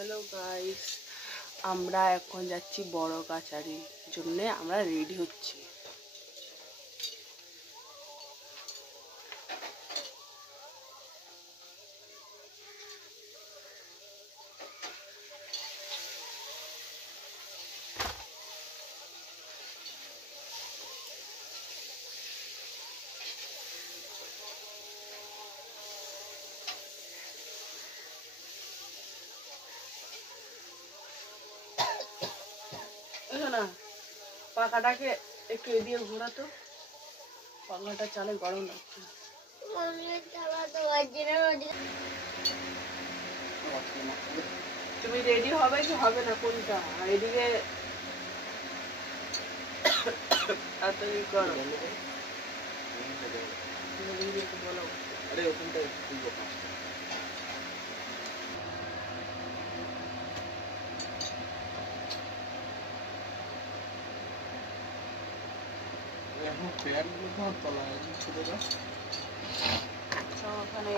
Hello guys, আমরা এখন যাচ্ছি বড় কাছারির জন্য। আমরা রেডি হচ্ছি। না, পাখাটাকে একটু এদিকে ঘোরাতো, পাখাটা চালে গরম লাগছে। তুমি রেডি হবে কি হবে না কোনটা? আর এদিকে তাড়াতাড়ি করো। বলো আরে ওখানটা ওখানে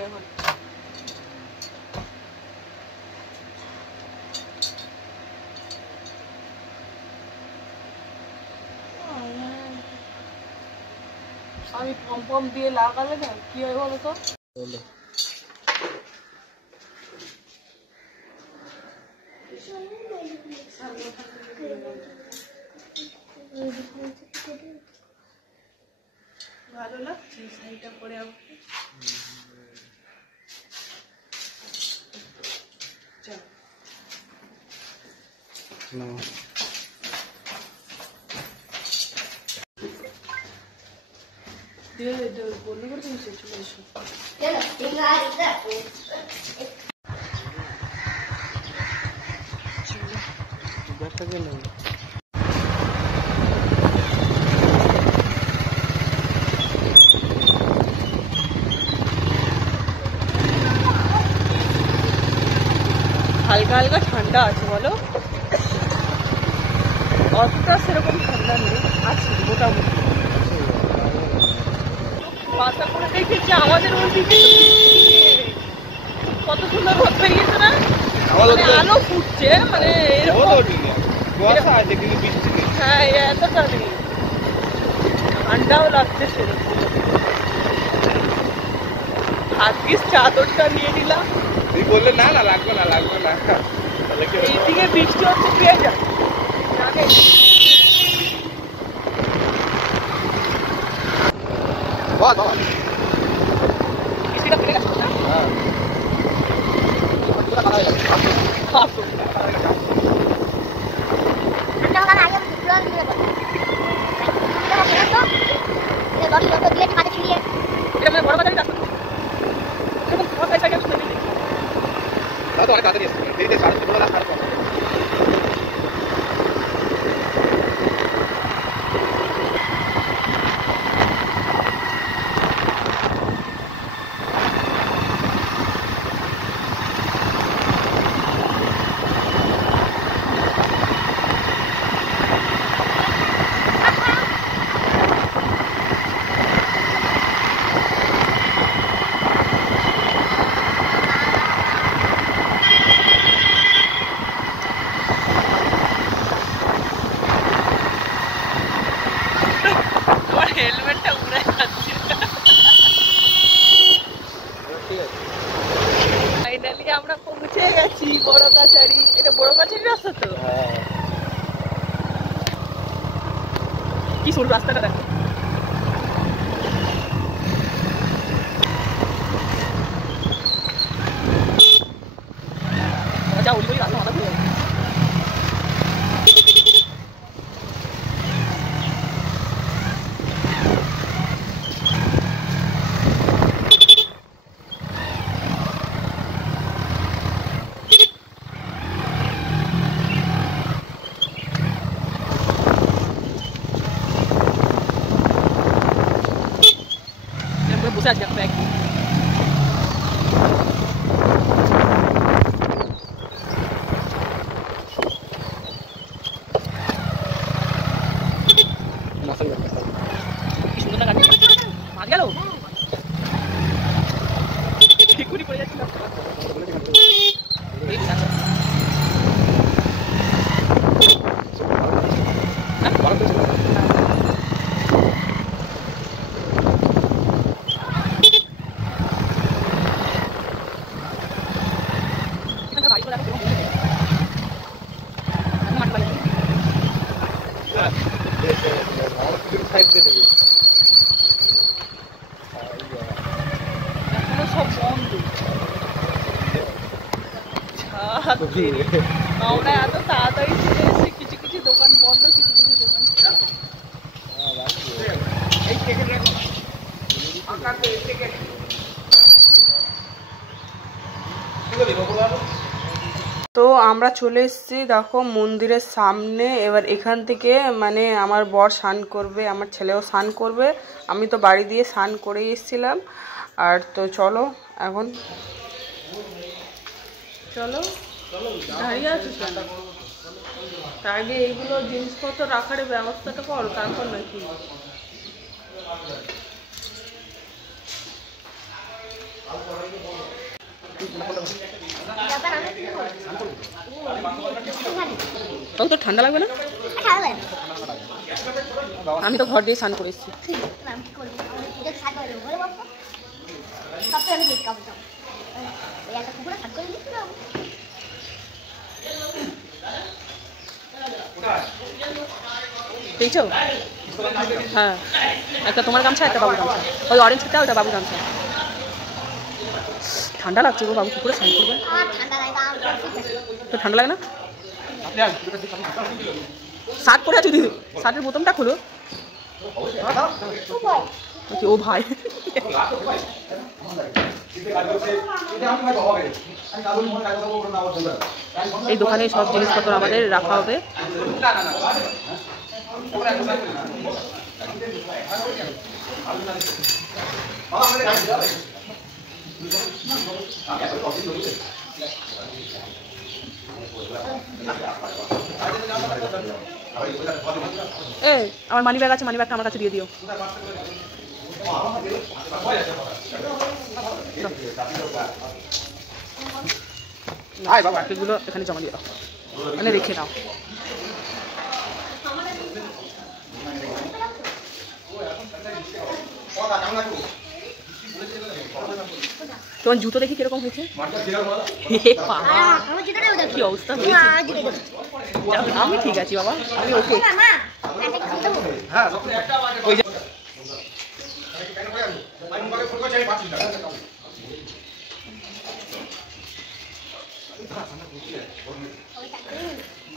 আমি পম্পম দিয়ে লাগালে না কি হয় বলো তো? ভালো লাগছে শাড়িটা পরে আমাকে। চল বললো করে তুমি চলে এসো। হালকা হালকা ঠান্ডা আছে বলো, অতটা সেরকম ঠান্ডা নেই, আছে মোটামুটি। বাসা করে দেখেছি আমাদের ওই দিকে কত সুন্দর রোদ হয়ে গেছে না, আলো ফুটছে, মানে হ্যাঁ এতটা নেই, ঠান্ডাও লাগছে সেরকম। ভাগ্যিস চাদরটা নিয়ে নিলাম। তুই বললে না না লাগবে না লাগবে না, এইদিকে বৃষ্টি হচ্ছে পেয়ে যায় জানে। হেলমেটটা উড়ে যাচ্ছে। ফাইনালি আমরা পৌঁছে গেছি বড় কাছারি। এটা বড় কাছারি রাস্তা তো, কি সরু রাস্তাটা দেখো। যা ওই রাস্তা মাথা ঘুরে এখনো সব বন্ধ। আমরা এত তাড়াতাড়ি চলে এসেছি, কিছু কিছু দোকান বন্ধ, কিছু কিছু দোকান। তো আমরা চলে এসেছি দেখো মন্দিরের সামনে। এবার এখান থেকে মানে আমার বর স্নান করবে, আমার ছেলেও স্নান করবে। আমি তো বাড়ি দিয়ে স্নান করে এসেছিলাম। আর তো চলো এখন চলো দাঁড়িয়ে আছো কেন? আগে এইগুলো জিনিসপত্র রাখার ব্যবস্থাটা করো, তারপর নাকি। তো ঠান্ডা লাগবে না? আমি তো ঘর দিয়ে স্নান করে এসেছি। দেখছো? হ্যাঁ, একটা তোমার গামছা, একটা বাবুর গামছা। ওই অরেঞ্জটা ওটা বাবুর গামছা। ঠান্ডা লাগছে গো, বাবু কি করে স্নান করবে? তো ঠান্ডা লাগে না? শার্ট পরে আছো দিদি, শার্টের বোতামটা খোলো। ও ভাই, এই দোকানে সব জিনিসপত্র আমাদের রাখা হবে। এই আমার মানি ব্যাগ আছে, মানি ব্যাগটা আমার কাছে দিয়ে দিও। বাকিগুলো এখানে জমা দিয়ে দাও, মানে রেখে দাও। তোমার জুতো দেখি কিরকম হয়েছে? কি অবস্থা হয়েছে? আমি ঠিক আছি বাবা, আমি ওকে।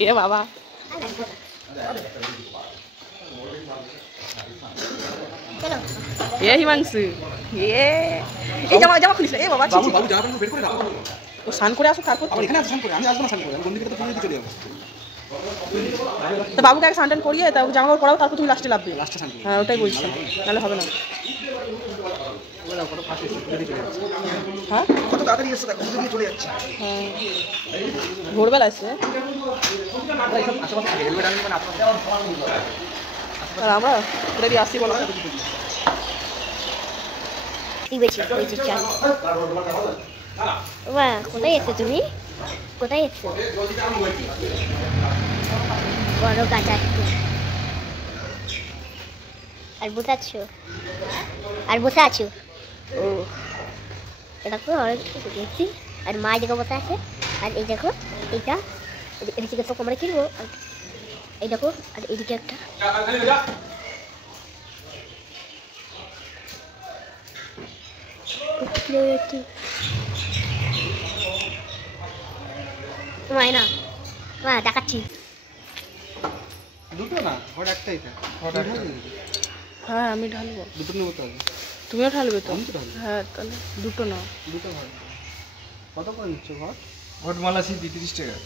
এ বাবা, এ হিমাংশু, এই জামা জামা খুলিস না। এ বাবা, ও স্নান করে আসো, তারপর এখানে স্নান করে আমি আসবো না। স্নান করে আমি বন্ধুকে তো তুমি চলে যাবো। তো বাবুকে আগে স্নান করিয়ে তাও জামা কাপড় পরাও, তারপর তুমি লাস্টে লাভবে। লাস্টে স্নান, হ্যাঁ ওটাই বলছি, নাহলে হবে না। হ্যাঁ কত তাড়াতাড়ি এসে দেখো, তুমি চলে যাচ্ছে। হ্যাঁ ভোরবেলা এসে আর আমরা ঘুরে দিয়ে আসছি বলো। কোথায় এসছো তুমি? কোথায় এসছো? বড় গাছ আসছে। আর বসে আছো? আর বসে আছো? ও দেখো অনেক কিছু দেখছি। আর মা দেখো বসে আছে। আর এই দেখো এইটা, এদিকে তো আমরা কিনবো। এই দেখো, আর এদিকে একটা না মা দেখাচ্ছি। দুটো না, ঘর একটাই। হ্যাঁ আমি ঢালবো। দুটো নেবো তাহলে। তুমিও ঢালবে তো? আমি তো ঢালবো। হ্যাঁ তাহলে দুটো নাও। দুটো ঘর কত করে নিচ্ছ? ঘর ঘটমালা সিদ্ধি 30 টাকা।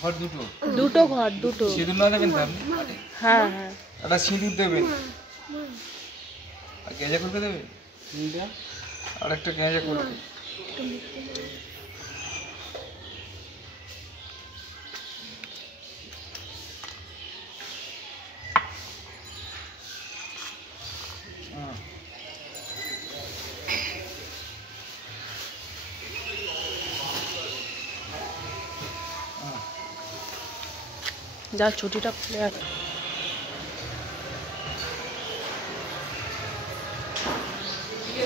ঘর দুটো, দুটো ঘর, দুটো। সিঁদুর না দেবেন তো আপনি? হ্যাঁ হ্যাঁ, একটা সিঁদুর দেবেন, আর গেঁজা করতে দেবেন, আর একটা গেঁজা করতে। যা ছুটিটা খুলে আছে।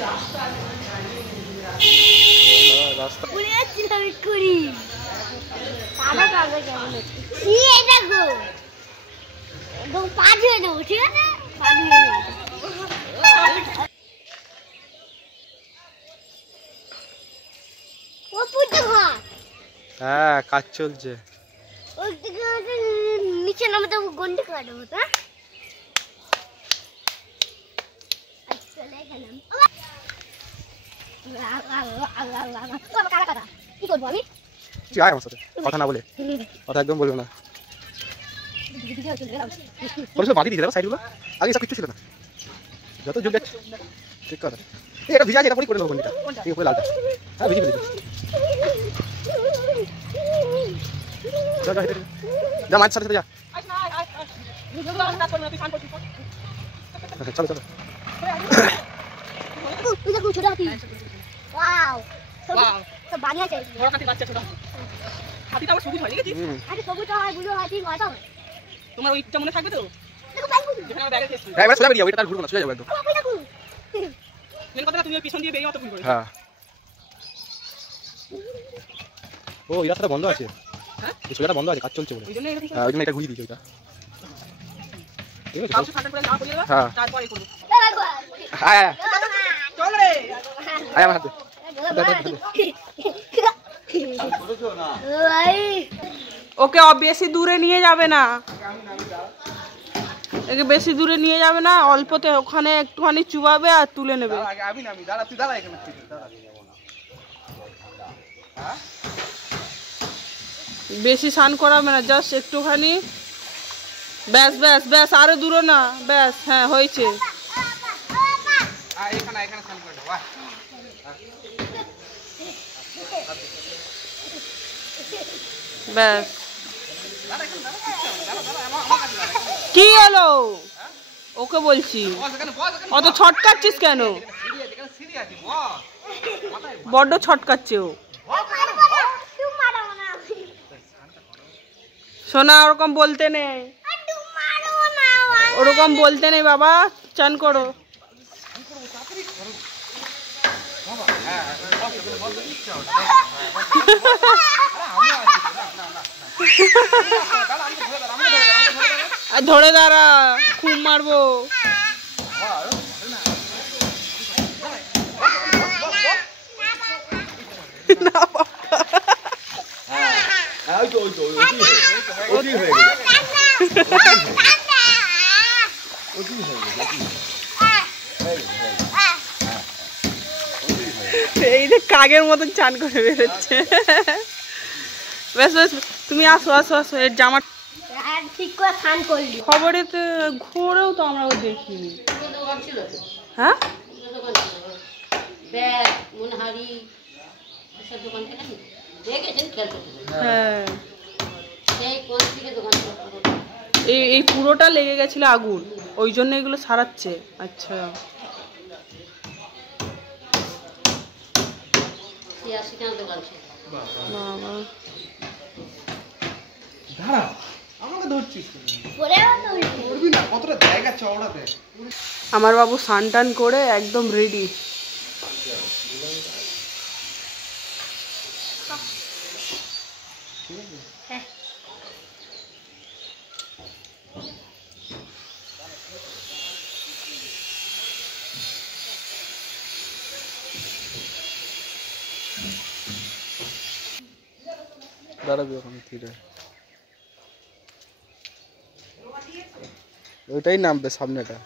রাস্তা রাস্তা ভুলে যাচ্ছিলাম করি দাদা দাদা কেমন কি এটা গো একদম পাঁচ হয়ে যাবো ঠিক আছে পাঁচ হয়ে যাবো ও পুজো ঘর হ্যাঁ কাজ চলছে ওই দিকে নিচে নামতে গন্ডি কাটবো তা আচ্ছা গেলাম কি করবো আমি তুই আয় আমার সাথে কথা না বলে কথা একদম বলবো না বলছো বাঁধি দিয়ে দেবো সাইডগুলো আগে সব কিছু ছিল না যত যুগ যাচ্ছে ঠিক কথা এটা ভিজা আছে এটা পরি করে নেবো গন্ডিটা এই উপরে লালটা হ্যাঁ ভিজে ভিজে যা মাছ সাথে যা চলো চলো ছোট হাতি ওয়াও সব বানিয়ে আছে বড় হাতি বাচ্চা ছোট হাতিটা আবার সবুজ হয় দেখেছিস আরে সবুজ হয় বুঝো হাতি মাথা তোমার ওইটা মনে থাকবে তো দেখো বাইকু যেখানে আমার ব্যাগে টেস্ট হ্যাঁ এবার সোজা বেরিয়ে যাবো এটা তার ঘুরবো না সোজা যাবো একদম মেন কথা তুমি ওই পিছন দিয়ে বেরিয়ে অত ভুল করে হ্যাঁ ও এই রাস্তাটা বন্ধ আছে হ্যাঁ এই সোজাটা বন্ধ আছে কাজ চলছে বলে ওই জন্য এরকম হ্যাঁ ওই জন্য এটা ঘুরিয়ে দিয়েছি ওইটা ঠিক আছে কাউকে সান্টান করে না করিয়ে দেবা হ্যাঁ তারপরে করব আয় আয় চল রে আয় আমার হাতে ওকে বেশি দূরে নিয়ে যাবে না একে বেশি দূরে নিয়ে যাবে না অল্পতে ওখানে একটুখানি চুবাবে আর তুলে নেবে আমি না আমি দাঁড়া তুই দাঁড়া এখানে বেশি স্নান করাবে না জাস্ট একটুখানি ব্যাস ব্যাস ব্যাস আরো দূরে না ব্যাস হ্যাঁ হয়েছে এখানে এখানে স্নান করে দাও ব্যাস কি হলো ওকে বলছি অত ছটকাচ্ছিস কেন বড্ড ছটকাচ্ছে ও সোনা ওরকম বলতে নেই ওরকম বলতে নেই বাবা চান করো আর ধরে দাঁড়া খুব মারবো না বাবা এই যে কাগের মতন চান করে বেরোচ্ছে বেশ বেশ তুমি আসো আসো আসো এর জামা ঠিক করে স্নান করলি খবরেতে ঘুরেও তো আমরা দেখিনি হ্যাঁ হ্যাঁ এই পুরোটা লেগে গেছিল আগুন ওই জন্য এগুলো সারাচ্ছে আচ্ছা বাবা দাঁড়া আমাকে ধরছিস পরেও না কতটা জায়গা চওড়াতে আমার বাবু স্নান টান করে একদম রেডি দাঁড়াবি ওখানে ধীরে ওইটাই নামবে সামনেটা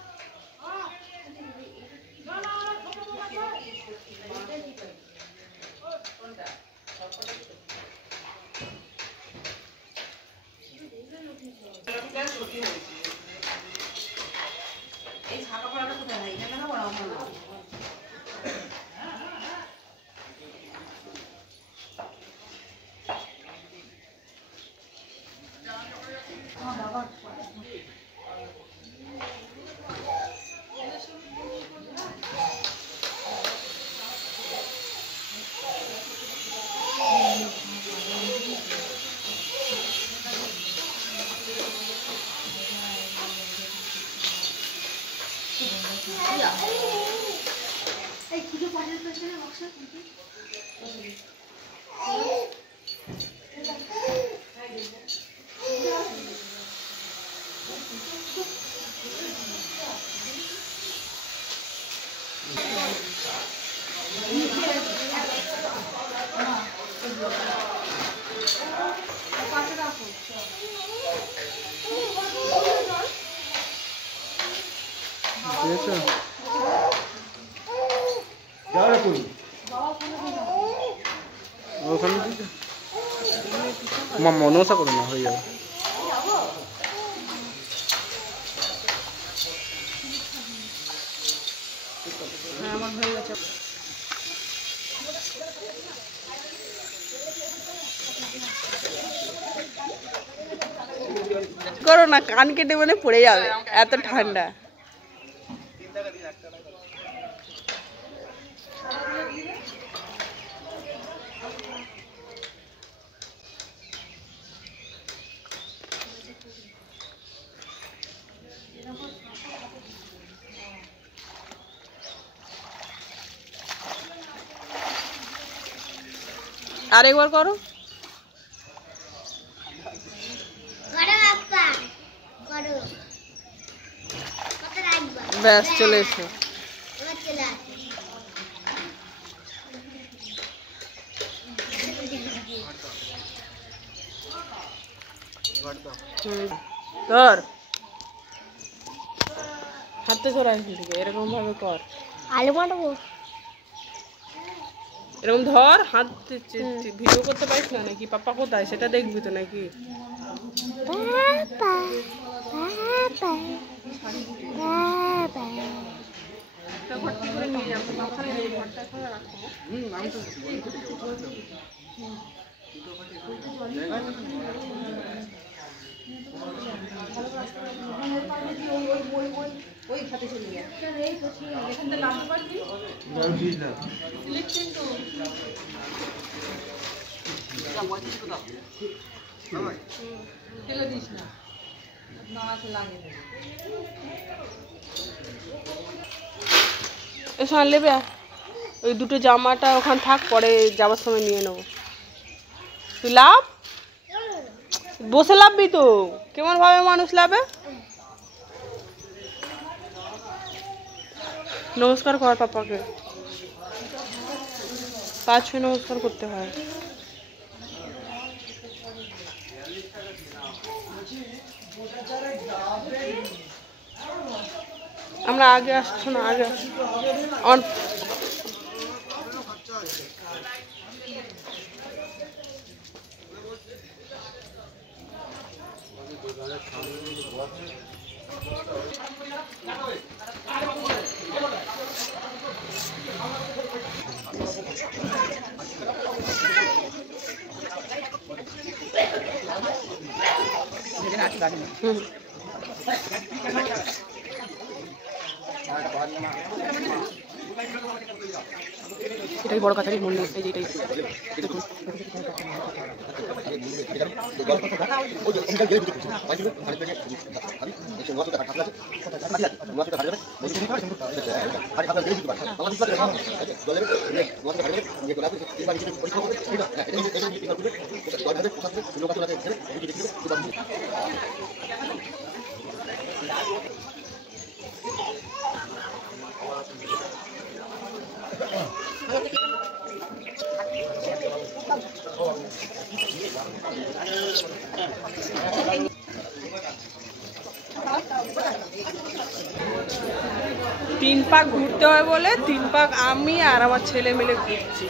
মনসা করো না হয়ে যাবে। আমার হয়ে গেছে। করো না, কান কেটে মানে পড়ে যাবে, এত ঠান্ডা। আরেকবার করো। ব্যাস চলে এসো। ধর হাতে সরাই থেকে এরকম ভাবে কর। আলু মারবো এরকম ধর হাত। ভিডিও করতে পারিস না নাকি? পাপা কোথায় সেটা দেখবি তো নাকি? ভর্তি করে নিয়ে যাবো, ওখানে ঘরটা এখানে রাখবো। ওই খাতে চলে যায় এখান থেকে নামতে পারবি? ফেলে দিস না, নাড়াতে লাগে। এসে নেবে ওই দুটো জামাটা ওখানে থাক, পরে যাওয়ার সময় নিয়ে নেবো। তুই লাভ বসে লাভবি তো, কেমন ভাবে মানুষ লাভে। নমস্কার কর পাপাকে, 5 ছুঁয়ে নমস্কার করতে হয়। আমরা আগে আসছো না, আগে আমার এটাই বড় কাছারি মন্দির। এই যে এটাই তিন পাক ঘুরতে হয় বলে 3 পাক আমি আর আমার ছেলে মিলে ঘুরছি।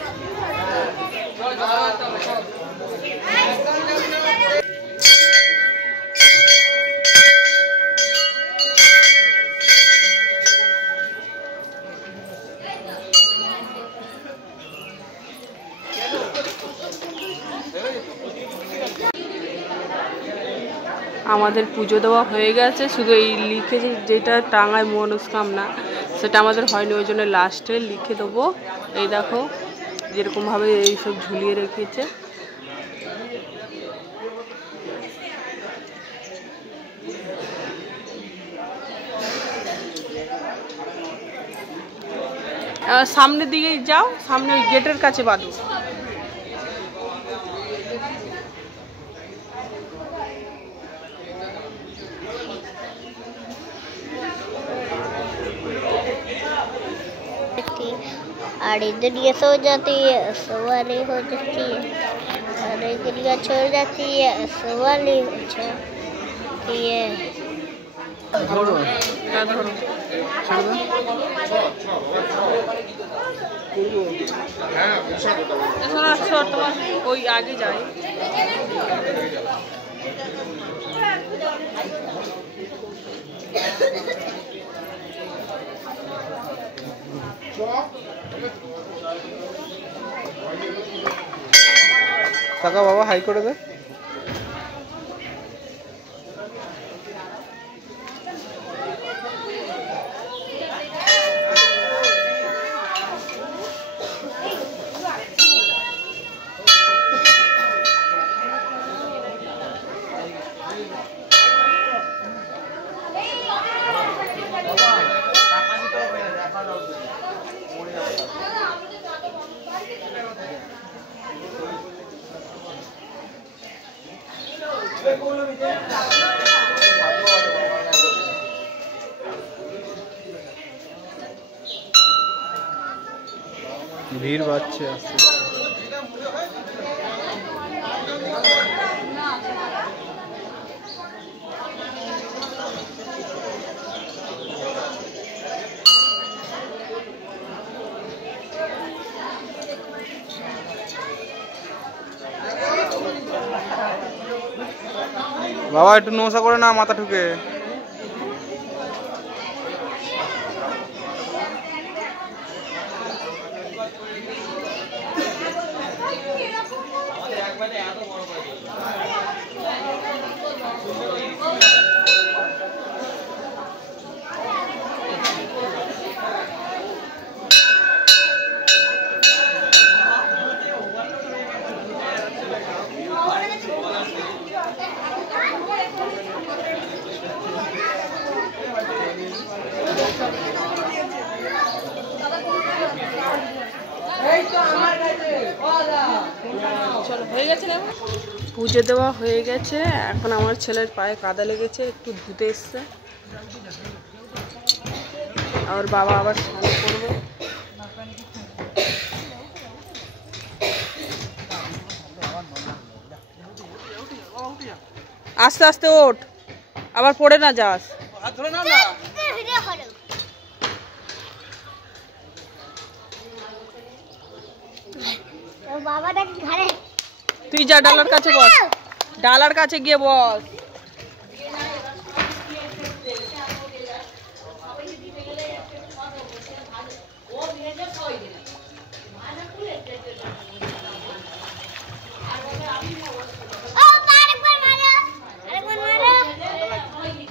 আমাদের পুজো দেওয়া হয়ে গেছে, শুধু এই লিখে যেটা টাঙায় মনস্কামনা সেটা আমাদের হয়নি, ওই জন্য লাস্টে লিখে দেবো। এই দেখো যেরকমভাবে এইসব ঝুলিয়ে রেখেছে। সামনের দিকে যাও, সামনে ওই গেটের কাছে বাঁধো। और इधर ये सो जाती है, सवारी हो जाती है, और इधर ये छोड़ जाती है, सवारी हो जाती है। ওই আগে যায়। কাকা বাবা হাই করে দে। ভিড় বাড়ছে আস্তে আস্তে। বাবা একটু নৌসা করে না, মাথা ঠুকে। চলো হয়ে গেছে না, পুজো দেওয়া হয়ে গেছে। এখন আমার ছেলের পায়ে কাদা লেগেছে, একটু ধুতে এসছে। আর বাবা আবার স্নান করবে। আস্তে আস্তে ওঠ, আবার পড়ে না যাস। তুই যা ডালার কাছে বস, ডালার কাছে গিয়ে বস।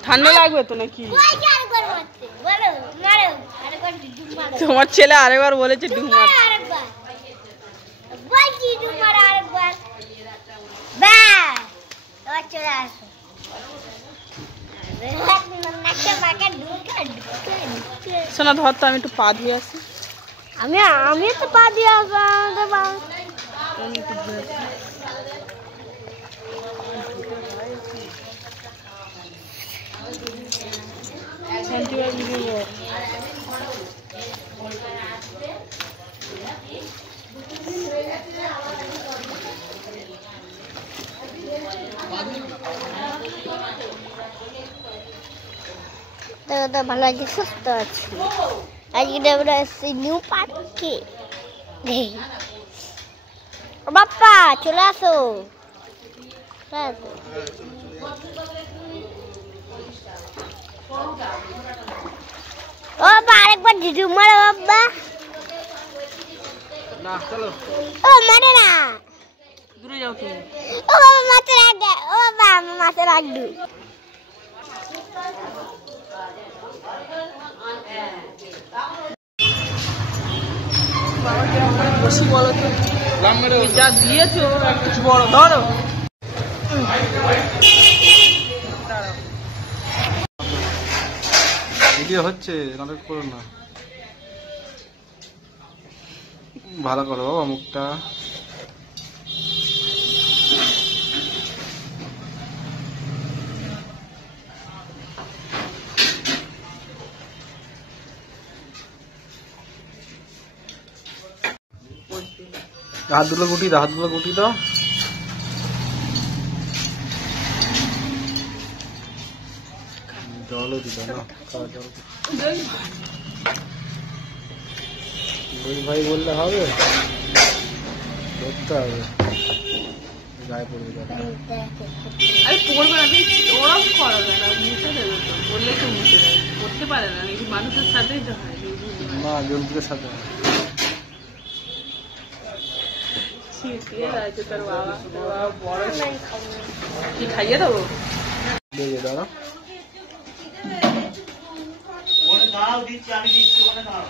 ঠান্ডা লাগবে তো নাকি? তোমার ছেলে আরেকবার বলেছে ডুব মার। শোনা ধর তো, আমি একটু পা ধুয়ে আসি। আমি তো পা দিয়ে তো ভালো আছে, সুস্থ আছি। আজকে আমরা এসেছি নিউ পার্কে। বাপ্পা চলে আসো, ও বাবা আরেকবার ঝুঝু মারো বাবা। ও মারে না, দূরে যাও তুমি। ও বাবা মাথা রাখ, ও বাবা আমার মাথা রাখ দু। বসি বলো তো, যা দিয়েছো একটু বড় ধরো। ভিডিও হচ্ছে, নাটক করো না। ভালো করো বাবা মুখটা। হাতগুলো গুটি দাও, হাতগুলো গুটি দাও। জলও দিল না, খাওয়া জল। দুই ভাই বললে হবে, ধরতে হবে, গায়ে পড়বে জল। আরে পড়বে না, ওরাও করা যায় না, মুছে দেবে তো, বললে তো মুছে দেবে, করতে পারে না, এই মানুষের সাথেই তো হয়। না, জন্তুদের সাথে তোর বাবা বড় কি খাইয়ে দেবো দাঁড়া। দাও দিচ্ছি, আমি দিচ্ছি, ওখানে দাও।